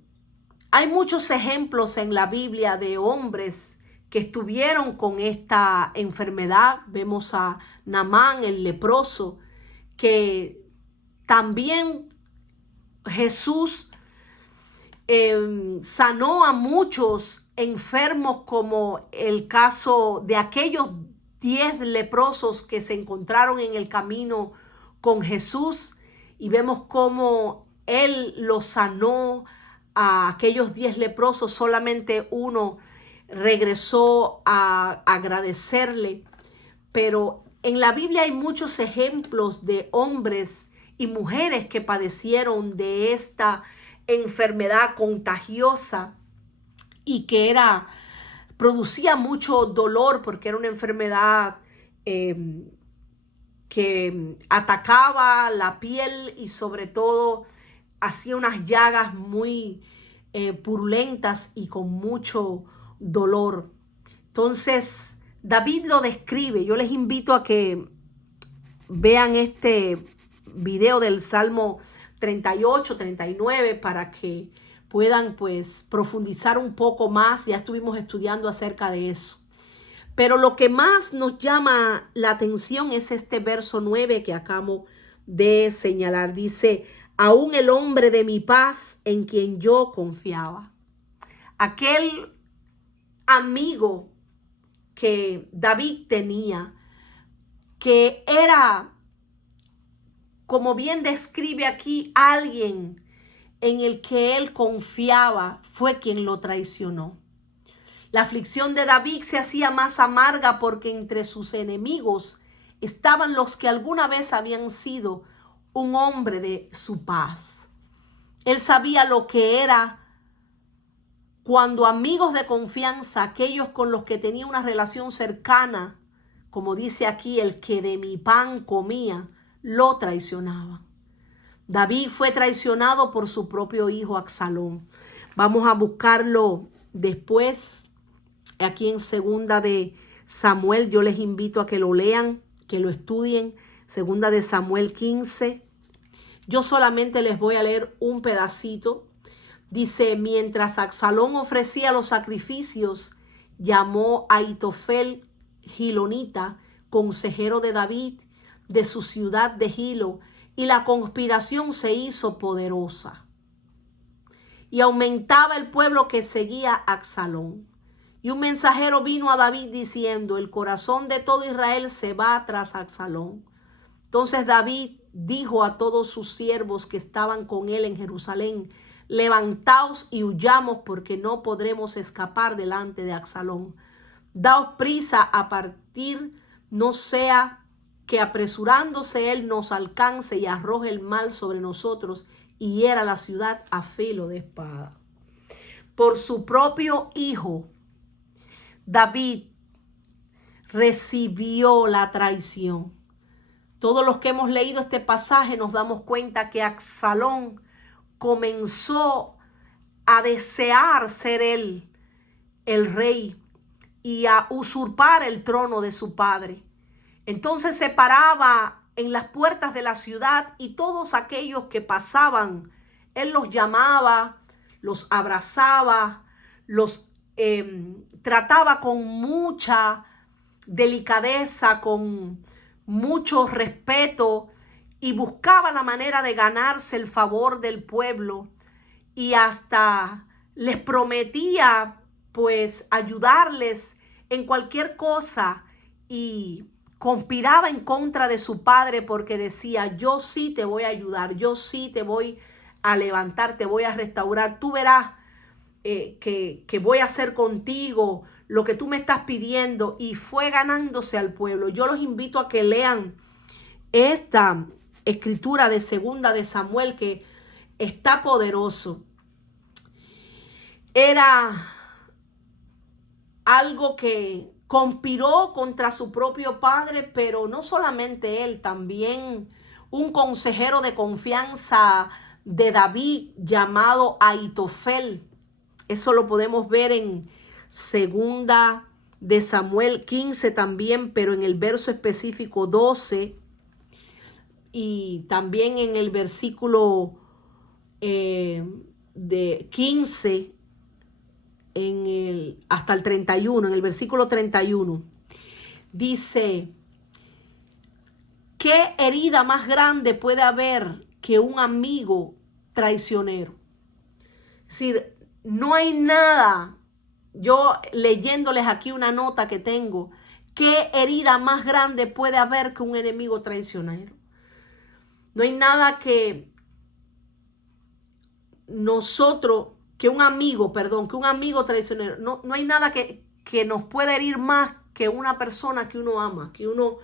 hay muchos ejemplos en la Biblia de hombres que estuvieron con esta enfermedad. Vemos a Naamán, el leproso, que también Jesús sanó a muchos enfermos, como el caso de aquellos 10 leprosos que se encontraron en el camino con Jesús, y vemos cómo él los sanó a aquellos 10 leprosos. Solamente uno regresó a agradecerle. Pero en la Biblia hay muchos ejemplos de hombres y mujeres que padecieron de esta enfermedad contagiosa y que producía mucho dolor, porque era una enfermedad que atacaba la piel y sobre todo hacía unas llagas muy purulentas y con mucho dolor. Entonces David lo describe. Yo les invito a que vean este video del Salmo 38, 39 para que puedan pues profundizar un poco más. Ya estuvimos estudiando acerca de eso. Pero lo que más nos llama la atención es este verso 9 que acabo de señalar. Dice, aún el hombre de mi paz en quien yo confiaba. Aquel amigo que David tenía, que era, como bien describe aquí, alguien en el que él confiaba, fue quien lo traicionó. La aflicción de David se hacía más amarga porque entre sus enemigos estaban los que alguna vez habían sido un hombre de su paz. Él sabía lo que era cuando amigos de confianza, aquellos con los que tenía una relación cercana, como dice aquí, el que de mi pan comía, lo traicionaba. David fue traicionado por su propio hijo Absalón. Vamos a buscarlo después. Aquí en segunda de Samuel, yo les invito a que lo lean, que lo estudien. Segunda de Samuel 15. Yo solamente les voy a leer un pedacito. Dice, mientras Absalón ofrecía los sacrificios, llamó a Ahitofel Gilonita, consejero de David, de su ciudad de Gilo, y la conspiración se hizo poderosa. Y aumentaba el pueblo que seguía a Absalón. Y un mensajero vino a David diciendo, el corazón de todo Israel se va tras Absalón. Entonces David dijo a todos sus siervos que estaban con él en Jerusalén, levantaos y huyamos porque no podremos escapar delante de Absalón. Daos prisa a partir, no sea que apresurándose él nos alcance y arroje el mal sobre nosotros y hiera la ciudad a filo de espada. Por su propio hijo, David recibió la traición. Todos los que hemos leído este pasaje nos damos cuenta que Absalón comenzó a desear ser él el rey y a usurpar el trono de su padre. Entonces se paraba en las puertas de la ciudad y todos aquellos que pasaban, él los llamaba, los abrazaba, los trataba con mucha delicadeza, con mucho respeto y buscaba la manera de ganarse el favor del pueblo y hasta les prometía pues ayudarles en cualquier cosa y conspiraba en contra de su padre porque decía, yo sí te voy a ayudar, yo sí te voy a levantar, te voy a restaurar, tú verás que voy a hacer contigo lo que tú me estás pidiendo, y fue ganándose al pueblo. Yo los invito a que lean esta escritura de segunda de Samuel que está poderoso. Era algo que conspiró contra su propio padre, pero no solamente él, también un consejero de confianza de David llamado Ahitofel. Eso lo podemos ver en segunda de Samuel 15 también, pero en el verso específico 12 y también en el versículo de 15 hasta el 31, en el versículo 31, dice, ¿qué herida más grande puede haber que un amigo traicionero? Es decir, no hay nada, yo leyéndoles aquí una nota que tengo, ¿qué herida más grande puede haber que un enemigo traicionero? No hay nada que un amigo traicionero, no hay nada que nos pueda herir más que una persona que uno ama, que uno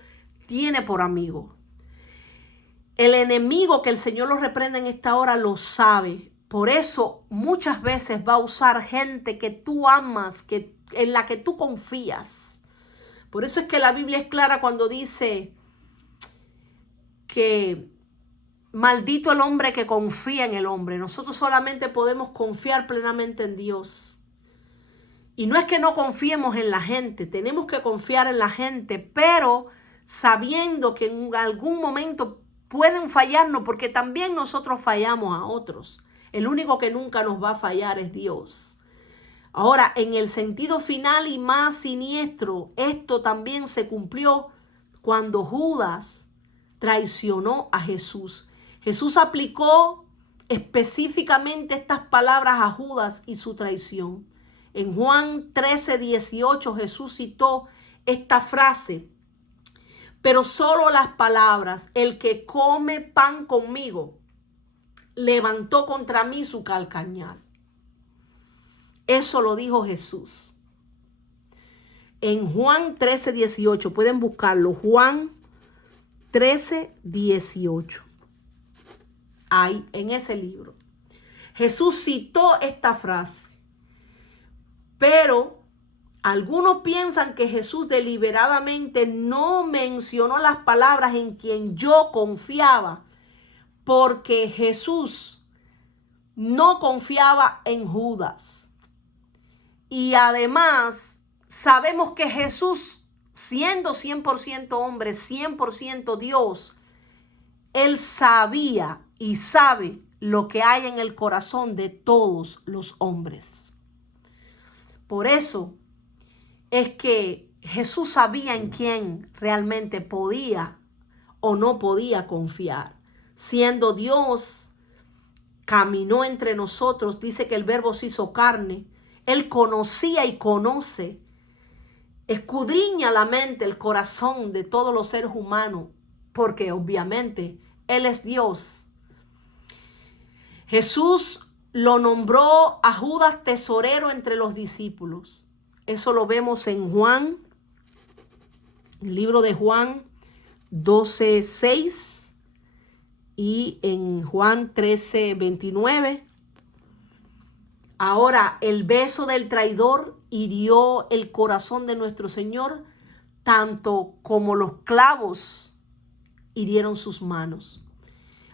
tiene por amigo. El enemigo, que el Señor lo reprenda en esta hora, lo sabe. Por eso muchas veces va a usar gente que tú amas, en la que tú confías. Por eso es que la Biblia es clara cuando dice que maldito el hombre que confía en el hombre. Nosotros solamente podemos confiar plenamente en Dios. Y no es que no confiemos en la gente, tenemos que confiar en la gente, pero sabiendo que en algún momento pueden fallarnos, porque también nosotros fallamos a otros. El único que nunca nos va a fallar es Dios. Ahora, en el sentido final y más siniestro, esto también se cumplió cuando Judas traicionó a Jesús. Jesús aplicó específicamente estas palabras a Judas y su traición. En Juan 13:18 Jesús citó esta frase: pero solo las palabras, el que come pan conmigo, levantó contra mí su calcañar. Eso lo dijo Jesús. En Juan 13:18, pueden buscarlo, Juan 13:18. Ahí, en ese libro. Jesús citó esta frase. Pero algunos piensan que Jesús deliberadamente no mencionó las palabras en quien yo confiaba, porque Jesús no confiaba en Judas. Y además sabemos que Jesús, siendo 100% hombre, 100% Dios, Él sabía y sabe lo que hay en el corazón de todos los hombres. Por eso es que Jesús sabía en quién realmente podía o no podía confiar. Siendo Dios, caminó entre nosotros, dice que el Verbo se hizo carne. Él conocía y conoce, escudriña la mente, el corazón de todos los seres humanos, porque obviamente Él es Dios. Jesús lo nombró a Judas tesorero entre los discípulos. Eso lo vemos en Juan, el libro de Juan 12:6 y en Juan 13:29. Ahora, el beso del traidor hirió el corazón de nuestro Señor, tanto como los clavos hirieron sus manos.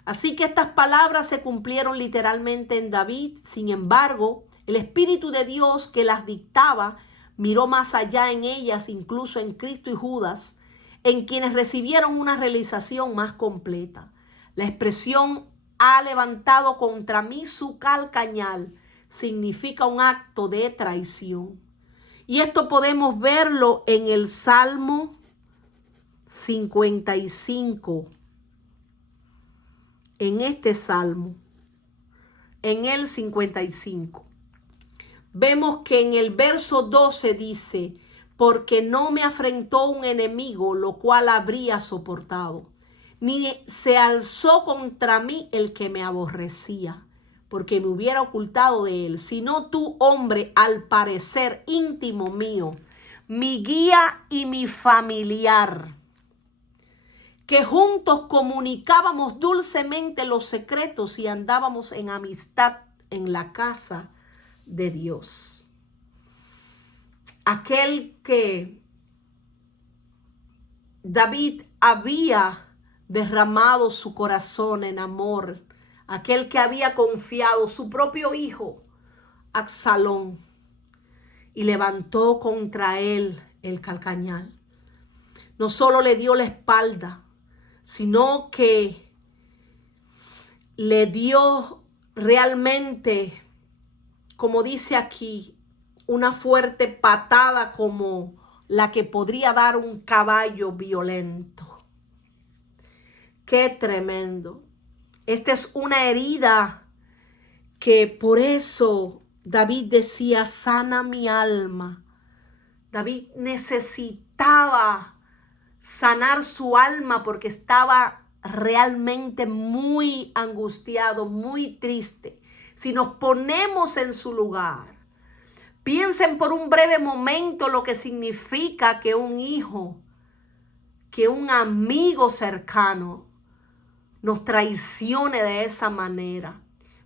Así que estas palabras se cumplieron literalmente en David. Sin embargo, el Espíritu de Dios que las dictaba miró más allá en ellas, incluso en Cristo y Judas, en quienes recibieron una realización más completa. La expresión "ha levantado contra mí su calcañal" significa un acto de traición. Y esto podemos verlo en el Salmo 55. En este Salmo, en el 55, vemos que en el verso 12 dice: porque no me afrentó un enemigo, lo cual habría soportado, ni se alzó contra mí el que me aborrecía, porque me hubiera ocultado de él, sino tú, hombre, al parecer íntimo mío, mi guía y mi familiar, que juntos comunicábamos dulcemente los secretos y andábamos en amistad en la casa de Dios. Aquel que David había derramado su corazón en amor, aquel que había confiado su propio hijo, Absalón, y levantó contra él el calcañal. No solo le dio la espalda, sino que le dio realmente, como dice aquí, una fuerte patada como la que podría dar un caballo violento. ¡Qué tremendo! Esta es una herida que por eso David decía: sana mi alma. David necesitaba sanar su alma porque estaba realmente muy angustiado, muy triste. Si nos ponemos en su lugar, piensen por un breve momento lo que significa que un hijo, que un amigo cercano nos traicione de esa manera.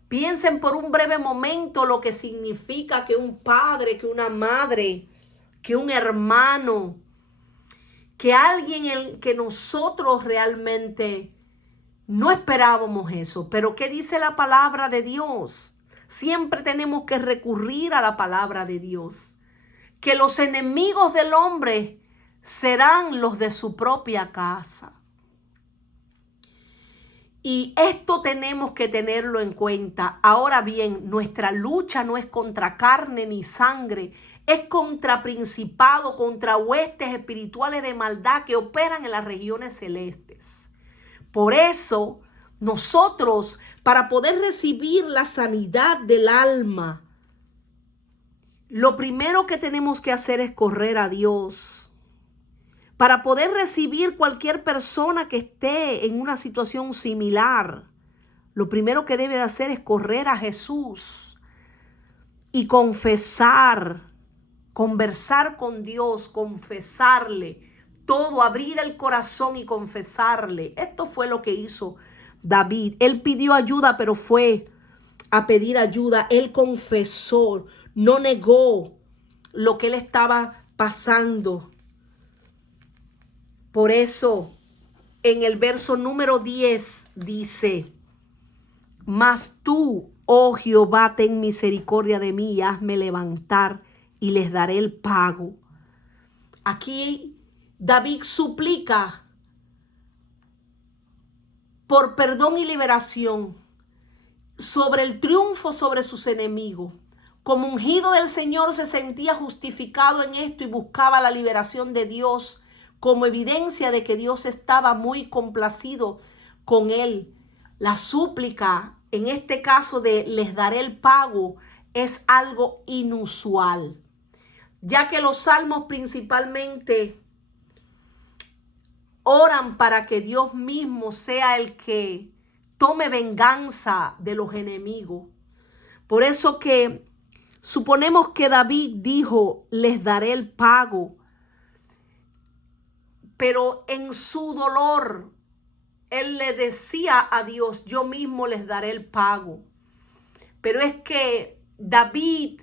Piensen por un breve momento lo que significa que un padre, que una madre, que un hermano, que alguien que nosotros realmente no esperábamos eso. Pero ¿qué dice la palabra de Dios? Siempre tenemos que recurrir a la palabra de Dios. Que los enemigos del hombre serán los de su propia casa. Y esto tenemos que tenerlo en cuenta. Ahora bien, nuestra lucha no es contra carne ni sangre, es contra principados, contra huestes espirituales de maldad que operan en las regiones celestes. Por eso, nosotros, para poder recibir la sanidad del alma, lo primero que tenemos que hacer es correr a Dios. Para poder recibir cualquier persona que esté en una situación similar, lo primero que debe de hacer es correr a Jesús y confesar, conversar con Dios, confesarle todo, abrir el corazón y confesarle. Esto fue lo que hizo David. Él pidió ayuda, pero fue a pedir ayuda. Él confesó, no negó lo que él estaba pasando. Por eso, en el verso número 10 dice, mas tú, oh Jehová, ten misericordia de mí y hazme levantar y les daré el pago. Aquí David suplica por perdón y liberación sobre el triunfo sobre sus enemigos. Como ungido del Señor se sentía justificado en esto y buscaba la liberación de Dios como evidencia de que Dios estaba muy complacido con él. La súplica, en este caso de les daré el pago, es algo inusual, ya que los salmos principalmente oran para que Dios mismo sea el que tome venganza de los enemigos. Por eso que suponemos que David dijo, les daré el pago. Pero en su dolor, él le decía a Dios, yo mismo les daré el pago. Pero es que David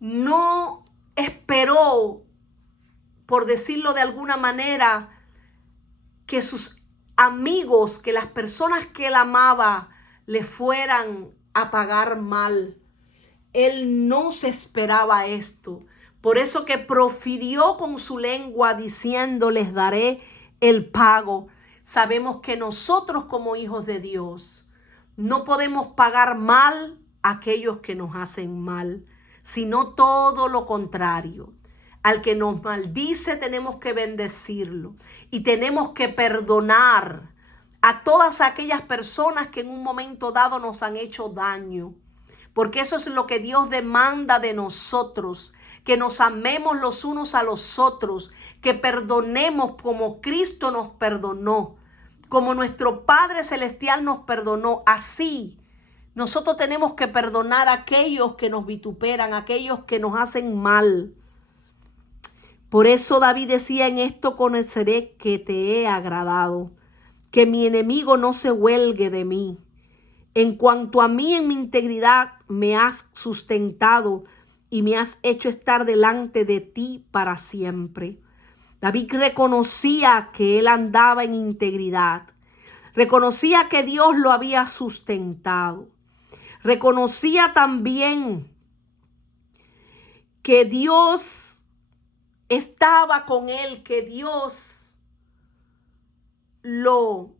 no esperó, por decirlo de alguna manera, que sus amigos, que las personas que él amaba, le fueran a pagar mal. Él no se esperaba esto. Por eso que profirió con su lengua diciendo, les daré el pago. Sabemos que nosotros como hijos de Dios no podemos pagar mal a aquellos que nos hacen mal, sino todo lo contrario. Al que nos maldice tenemos que bendecirlo y tenemos que perdonar a todas aquellas personas que en un momento dado nos han hecho daño. Porque eso es lo que Dios demanda de nosotros, que nos amemos los unos a los otros, que perdonemos como Cristo nos perdonó, como nuestro Padre Celestial nos perdonó. Así nosotros tenemos que perdonar a aquellos que nos vituperan, a aquellos que nos hacen mal. Por eso David decía, en esto conoceré que te he agradado, que mi enemigo no se huelgue de mí. En cuanto a mí, en mi integridad me has sustentado y me has hecho estar delante de ti para siempre. David reconocía que él andaba en integridad. Reconocía que Dios lo había sustentado. Reconocía también que Dios estaba con él, que Dios lo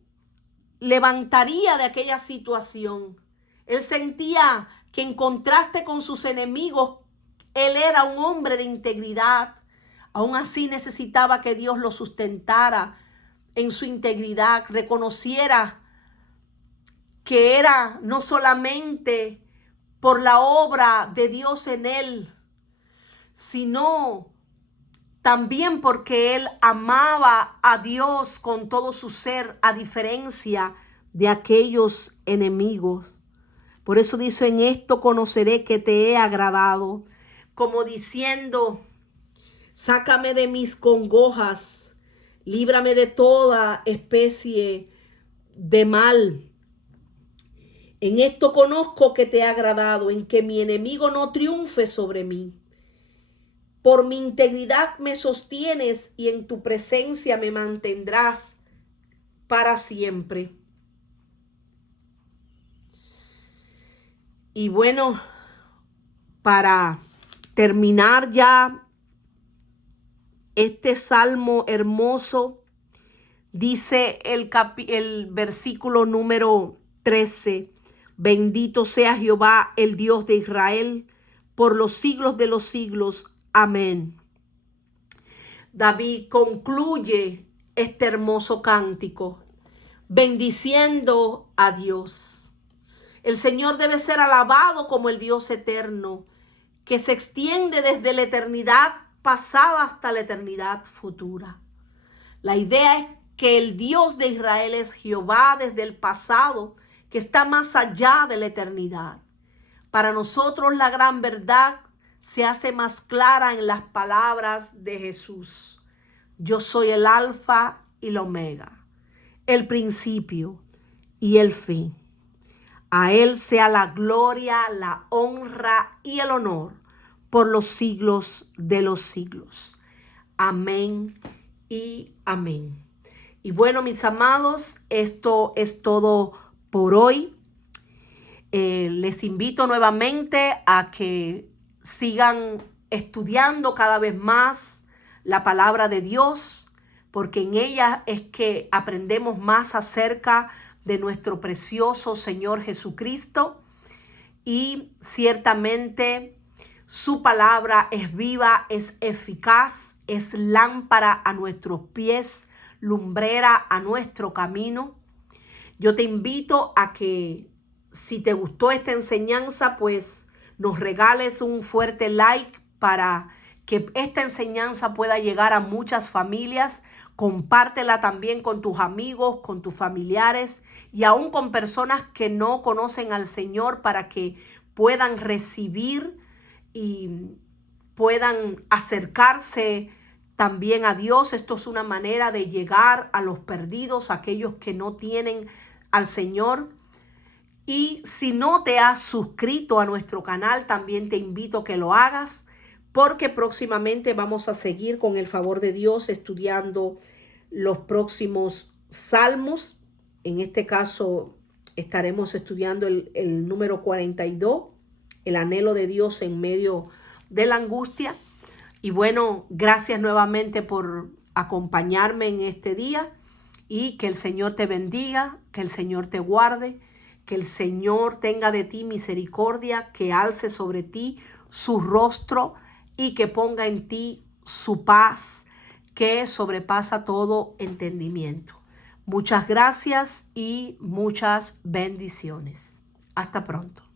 levantaría de aquella situación. Él sentía que en contraste con sus enemigos, él era un hombre de integridad. Aún así necesitaba que Dios lo sustentara en su integridad, reconociera que era no solamente por la obra de Dios en él, sino también porque él amaba a Dios con todo su ser, a diferencia de aquellos enemigos. Por eso dice, en esto conoceré que te he agradado, como diciendo, sácame de mis congojas, líbrame de toda especie de mal. En esto conozco que te he agradado, en que mi enemigo no triunfe sobre mí. Por mi integridad me sostienes y en tu presencia me mantendrás para siempre. Y bueno, para terminar ya este salmo hermoso, Dice el versículo número 13, bendito sea Jehová, el Dios de Israel, por los siglos de los siglos. Amén. David concluye este hermoso cántico bendiciendo a Dios. El Señor debe ser alabado como el Dios eterno, que se extiende desde la eternidad pasada hasta la eternidad futura. La idea es que el Dios de Israel es Jehová desde el pasado, que está más allá de la eternidad. Para nosotros la gran verdad se hace más clara en las palabras de Jesús. Yo soy el alfa y el omega, el principio y el fin. A Él sea la gloria, la honra y el honor por los siglos de los siglos. Amén y amén. Y bueno, mis amados, esto es todo por hoy. Les invito nuevamente a que sigan estudiando cada vez más la palabra de Dios, porque en ella es que aprendemos más acerca de nuestro precioso Señor Jesucristo, y ciertamente su palabra es viva, es eficaz, es lámpara a nuestros pies, lumbrera a nuestro camino. Yo te invito a que, si te gustó esta enseñanza, pues nos regales un fuerte like para que esta enseñanza pueda llegar a muchas familias. Compártela también con tus amigos, con tus familiares y aún con personas que no conocen al Señor, para que puedan recibir y puedan acercarse también a Dios. Esto es una manera de llegar a los perdidos, a aquellos que no tienen al Señor. Y si no te has suscrito a nuestro canal, también te invito a que lo hagas, porque próximamente vamos a seguir con el favor de Dios estudiando los próximos salmos. En este caso estaremos estudiando el número 42, el anhelo de Dios en medio de la angustia. Y bueno, gracias nuevamente por acompañarme en este día, y que el Señor te bendiga, que el Señor te guarde, que el Señor tenga de ti misericordia, que alce sobre ti su rostro y que ponga en ti su paz, que sobrepasa todo entendimiento. Muchas gracias y muchas bendiciones. Hasta pronto.